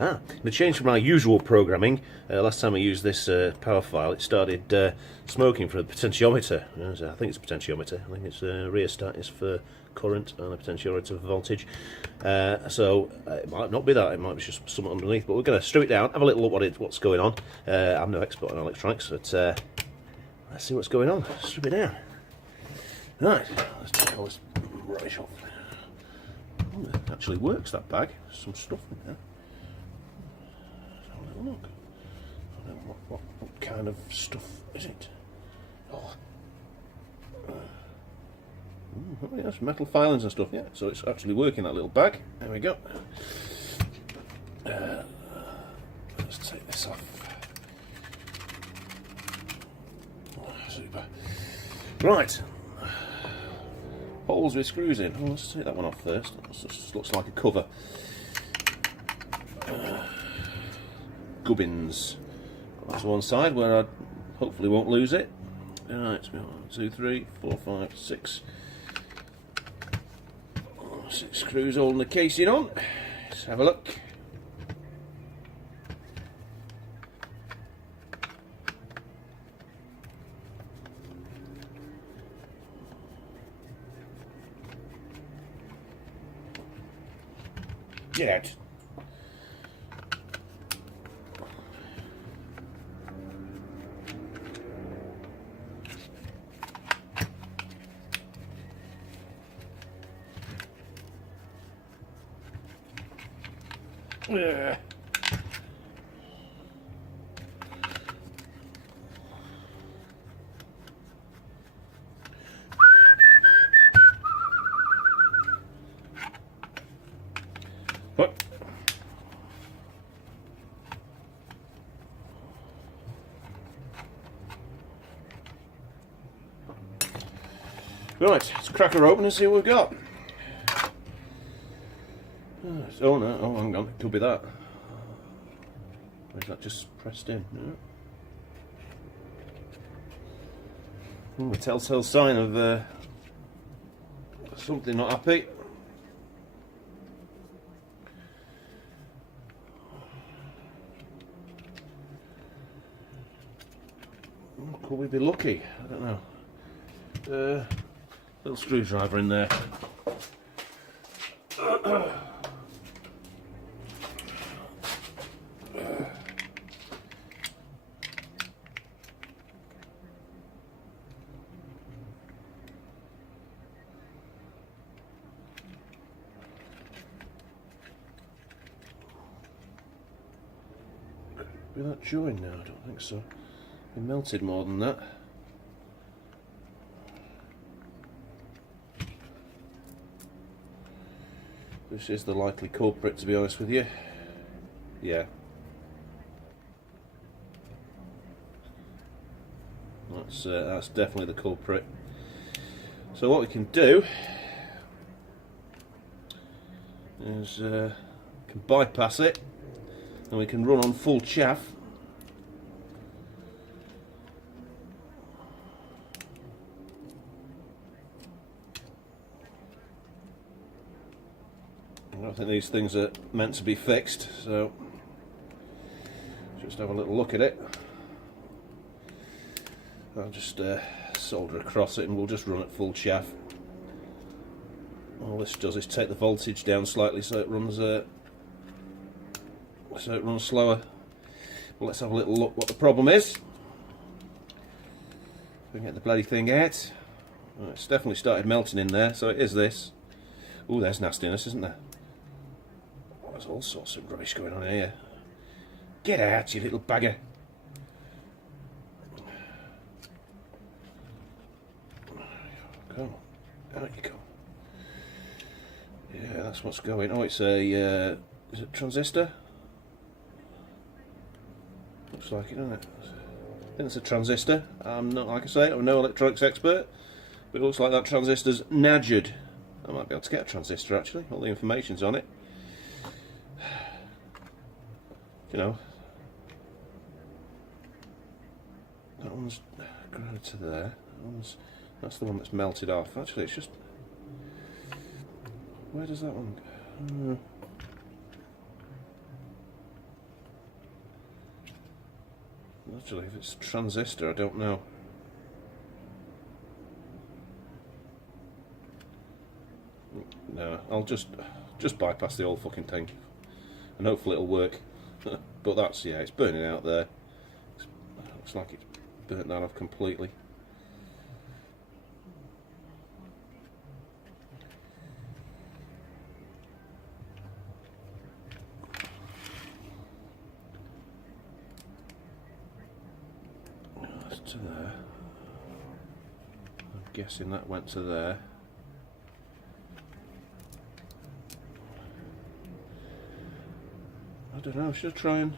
The change from our usual programming, last time I used this power file, it started smoking for the potentiometer. I think it's a potentiometer. I think it's a rheostat is for current and a potentiometer for voltage. So it might not be that, it might be just something underneath, but we're going to strip it down, have a little look what's going on. I'm no expert on electronics, but let's see what's going on. Strip it down. Right, let's take all this rubbish off. Oh, it actually works, that bag. There's some stuff in there. Let's have a little look. I don't know what kind of stuff is it? Oh. Oh yes, metal filings and stuff, yeah. So it's actually working, that little bag. There we go. Let's take this off. Super. Right. Holes with screws in. Oh, let's take that one off first. It just looks like a cover. Gubbins. That's one side where I hopefully won't lose it. Right, 1, 2, 3, 4, 5, 6. 6 screws holding the casing on. Let's have a look. Get out. Yeah. What? Right, let's crack her open and see what we've got. Oh no, oh hang on, it could be that. Or is that just pressed in? No. A telltale sign of something not happy. Could we be lucky? I don't know. Little screwdriver in there. Be that joined now? I don't think so. It melted more than that. This is the likely culprit, to be honest with you. Yeah. That's definitely the culprit. So what we can do is can bypass it, and we can run on full chaff. I don't think these things are meant to be fixed, so just have a little look at it. I'll just solder across it and we'll just run at full chaff. All this does is take the voltage down slightly so it runs slower. Well, let's have a little look what the problem is. We can get the bloody thing out. Well, it's definitely started melting in there, so it is this. Oh, there's nastiness, isn't there? There's all sorts of rubbish going on here. Get out, you little bagger. Come on, out you come. Yeah, that's what's going. Oh, it's a is it transistor? Looks like it, doesn't it? I think it's a transistor. I'm not, like I say, I'm no electronics expert, but it looks like that transistor's nadgered. I might be able to get a transistor actually. All the information's on it. You know, that one's grounded to there. That's the one that's melted off. Actually, it's just, where does that one go? Actually, if it's a transistor, I don't know. No, I'll just bypass the whole fucking thing, and hopefully it'll work. But that's, yeah, it's burning out there. Looks like it's burnt that off completely. That's to there. I'm guessing that went to there. I don't know, should I try and...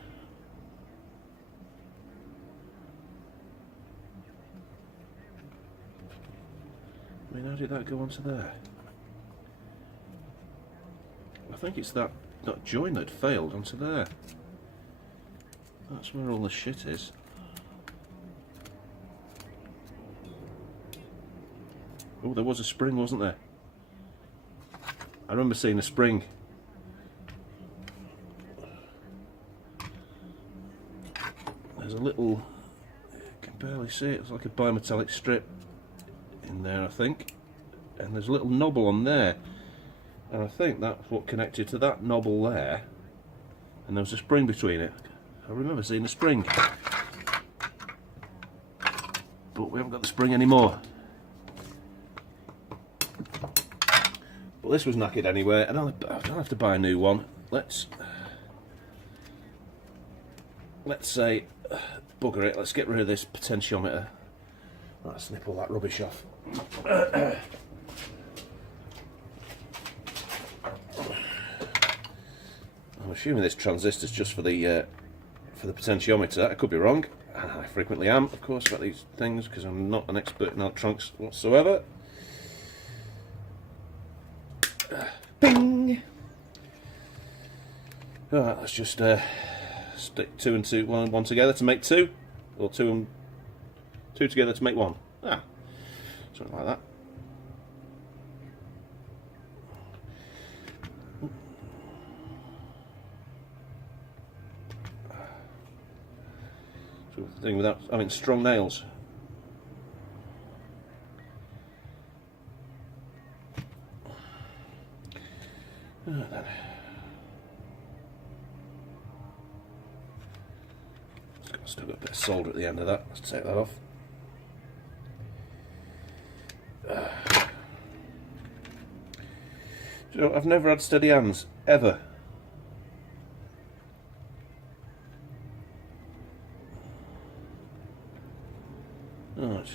I mean, how did that go onto there? I think it's that join that failed onto there. That's where all the shit is. Oh, there was a spring, wasn't there? I remember seeing a spring. There's a little, you can barely see it, it's like a bimetallic strip in there, I think. And there's a little knobble on there. And I think that's what connected to that knobble there. And there was a spring between it. I remember seeing a spring. But we haven't got the spring anymore. But this was knackered anyway, and I don't have to buy a new one. Let's say, bugger it, let's get rid of this potentiometer. Let's snip all that rubbish off. I'm assuming this transistor's just for the potentiometer. I could be wrong. I frequently am, of course, about these things, because I'm not an expert in electronics whatsoever. Bing! Alright, let's just stick 2 and 1 together to make 2, or 2 and 2 together to make 1. Ah, something like that. Sort of thing without having strong nails. Right then. Still got a bit of solder at the end of that. Let's take that off. You know, I've never had steady hands, ever. Right.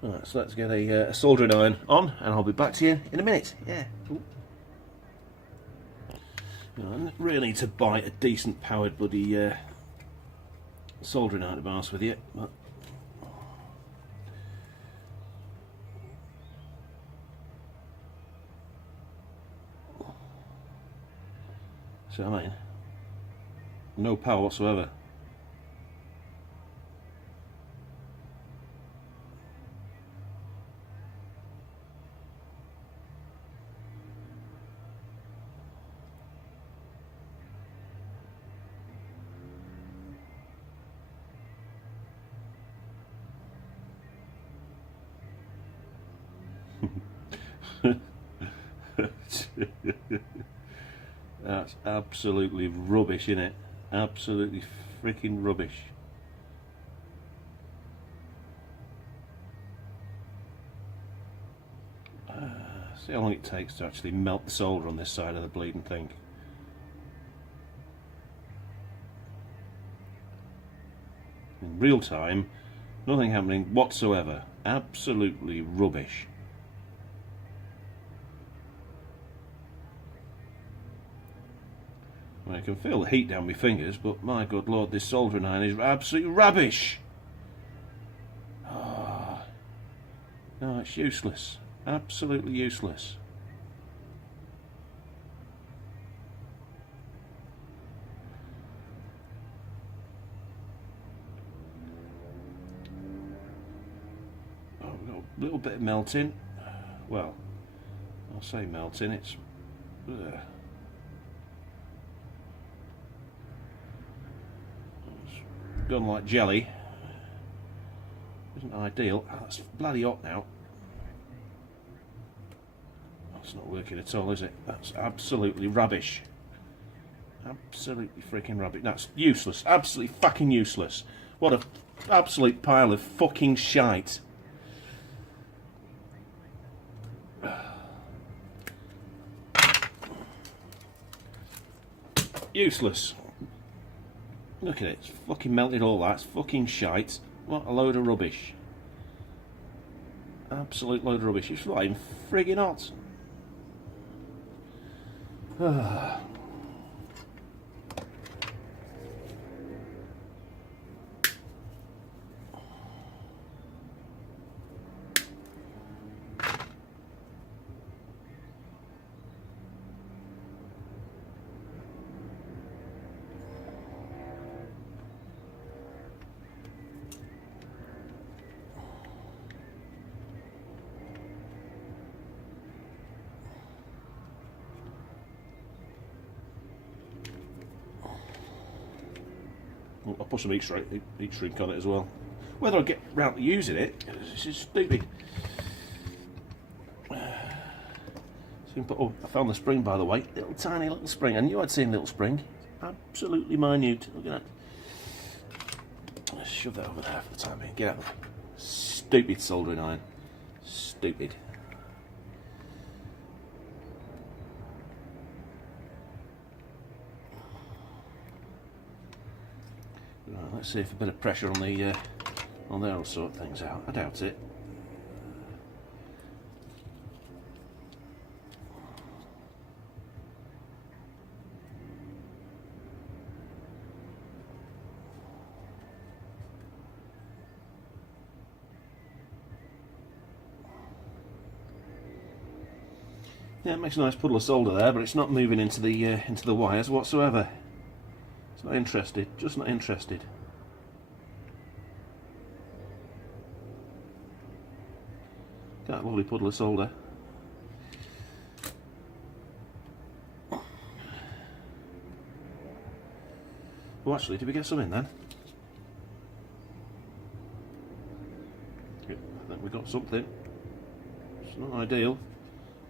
Right, so let's get a soldering iron on, and I'll be back to you in a minute. Yeah. Ooh. I really need to buy a decent powered bloody soldering iron, to be honest with you. But see what I mean? No power whatsoever. That's absolutely rubbish, isn't it? Absolutely freaking rubbish. See how long it takes to actually melt the solder on this side of the bleeding thing. In real time, nothing happening whatsoever. Absolutely rubbish. I can feel the heat down my fingers, but my good lord, this soldering iron is absolutely rubbish. Oh, no, it's useless. Absolutely useless. Oh, we've got a little bit of melting. Well, I'll say melting, it's... gone like jelly. Isn't ideal. Oh, that's bloody hot now. That's not working at all, is it? That's absolutely rubbish. Absolutely freaking rubbish. That's useless. Absolutely fucking useless. What a absolute pile of fucking shite. Useless. Look at it. It's fucking melted all that. It's fucking shite. What a load of rubbish. Absolute load of rubbish. It's not even friggin' hot. I'll put some heat shrink on it as well. Whether I get round to using it, this is stupid. Oh, I found the spring, by the way. Little tiny little spring. I knew I'd seen a little spring. Absolutely minute. Look at that. Let's shove that over there for the time being. Get out of there. Stupid soldering iron. Stupid. Right, let's see if a bit of pressure on there will sort things out. I doubt it. Yeah, it makes a nice puddle of solder there, but it's not moving into the wires whatsoever. It's not interested, just not interested. That lovely puddle of solder. Oh, actually, did we get some in then? Yep, I think we got something. It's not ideal.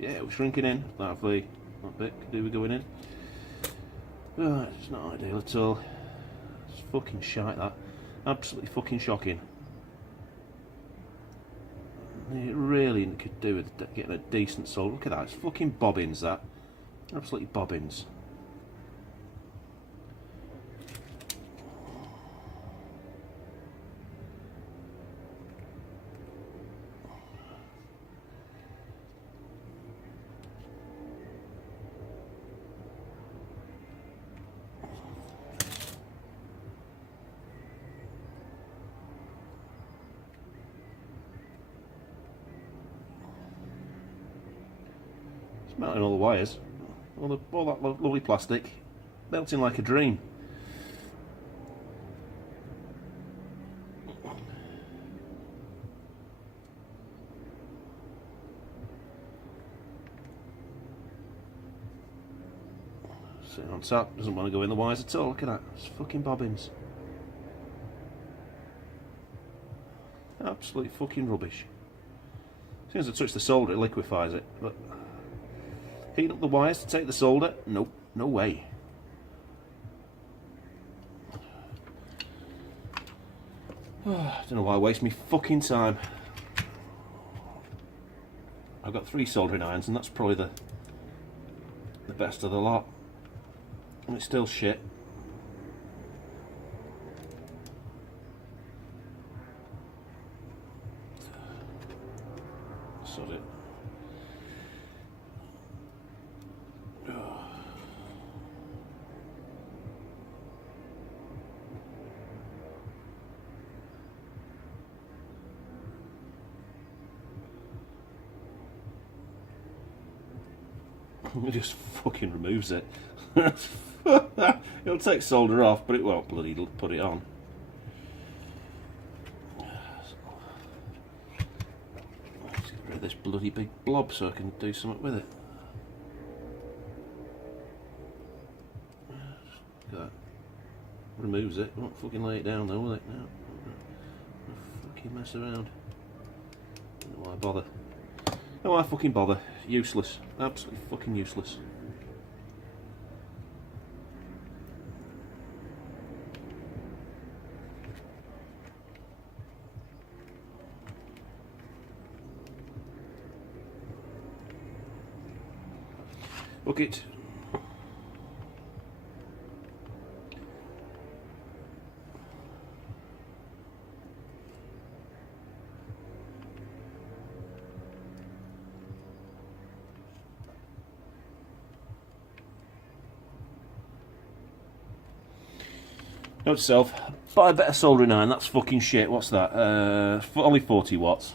Yeah, we're shrinking in. That bit could do with going in. Oh, it's not ideal at all. It's fucking shite, that. Absolutely fucking shocking. It really could do with getting a decent solder. Look at that, it's fucking bobbins, that. Absolutely bobbins. Melting all the wires, all that lovely plastic, melting like a dream. Sitting on top, doesn't want to go in the wires at all. Look at that, it's fucking bobbins. Absolute fucking rubbish. As soon as I touch the solder, it liquefies it. But heating up the wires to take the solder? Nope, no way. I don't know why I waste me fucking time. I've got 3 soldering irons, and that's probably the best of the lot. And it's still shit. Sod it. It just fucking removes it. It'll take solder off, but it won't bloody put it on. Let's get rid of this bloody big blob so I can do something with it. Look at that. removes it. Won't fucking lay it down though, will it? No. Fucking mess around. Don't know why bother. No, why fucking bother. Useless. Absolutely fucking useless. Look it. Note to self, buy a better soldering iron. That's fucking shit. What's that? Only 40 watts.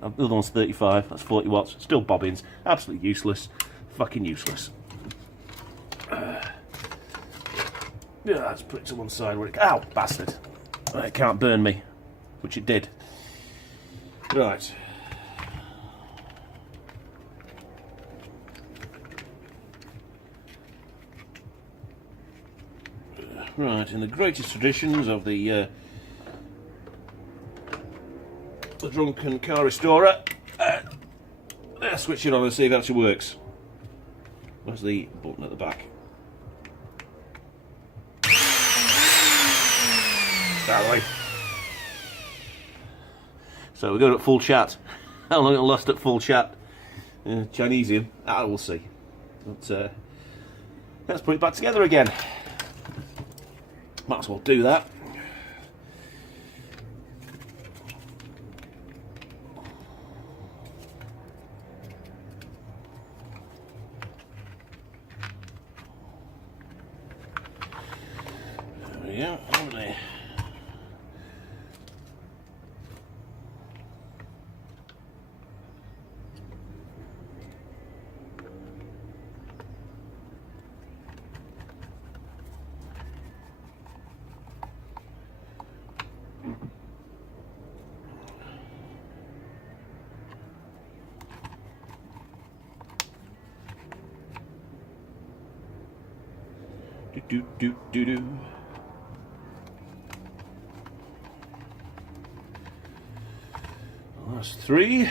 The other one's 35. That's 40 watts. Still bobbins. Absolutely useless. Fucking useless. Yeah, let's put it to one side where it... Ow, bastard. It can't burn me. Which it did. Right. Right, in the greatest traditions of the drunken car restorer, let's switch it on and see if it actually works. Where's the button at the back? That way. So we're going at full chat. How long it'll last at full chat? Chinesium. We'll see. But let's put it back together again. Might as well do that. There we go, over there. Do. Well, that's 3.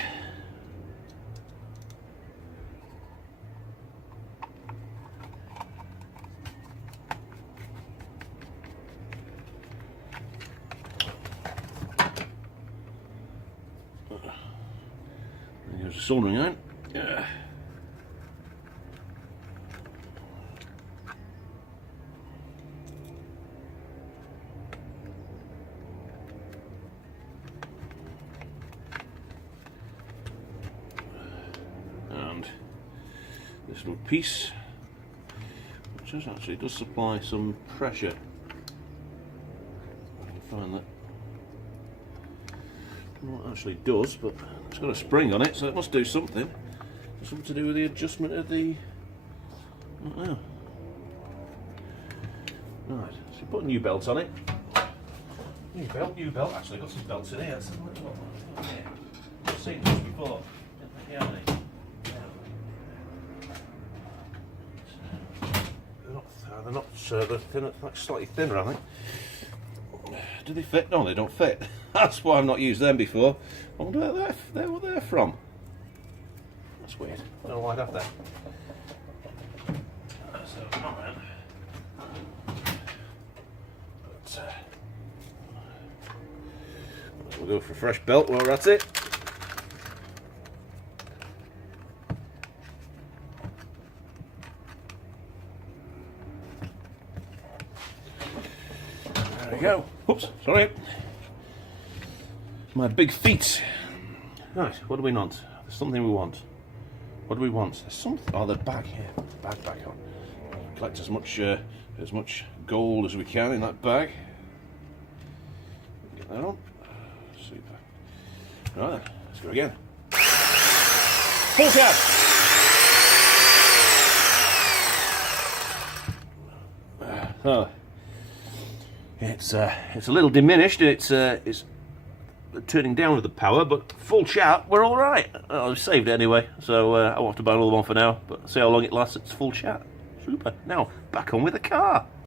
There's a soldering iron. This little piece, which actually does supply some pressure. I can find that. Well, it actually does, but it's got a spring on it, so it must do something. Something to do with the adjustment of the. I don't know. Right, so put a new belt on it. New belt. Actually, got some belts in here. Let's have a look. I've seen this before. Yeah, they're not they're thin, like slightly thinner, I think. Do they fit? No, they don't fit. That's why I've not used them before. I wonder where they're from. That's weird. I don't know why I'd have that. So, come on, man. But, we'll go for a fresh belt while we're at it. There we go. Oops, sorry. My big feet. Right, what do we want? There's something we want. What do we want? There's something. Oh, the bag here. Bag back on. Collect as much gold as we can in that bag. Get that on. Super. Right then, let's go again. Full cab. Oh, it's a little diminished. It's turning down with the power, but full chat, we're all right. I've saved it anyway, so I won't have to buy another one for now. But see how long it lasts. It's full chat. Super. Now back on with the car.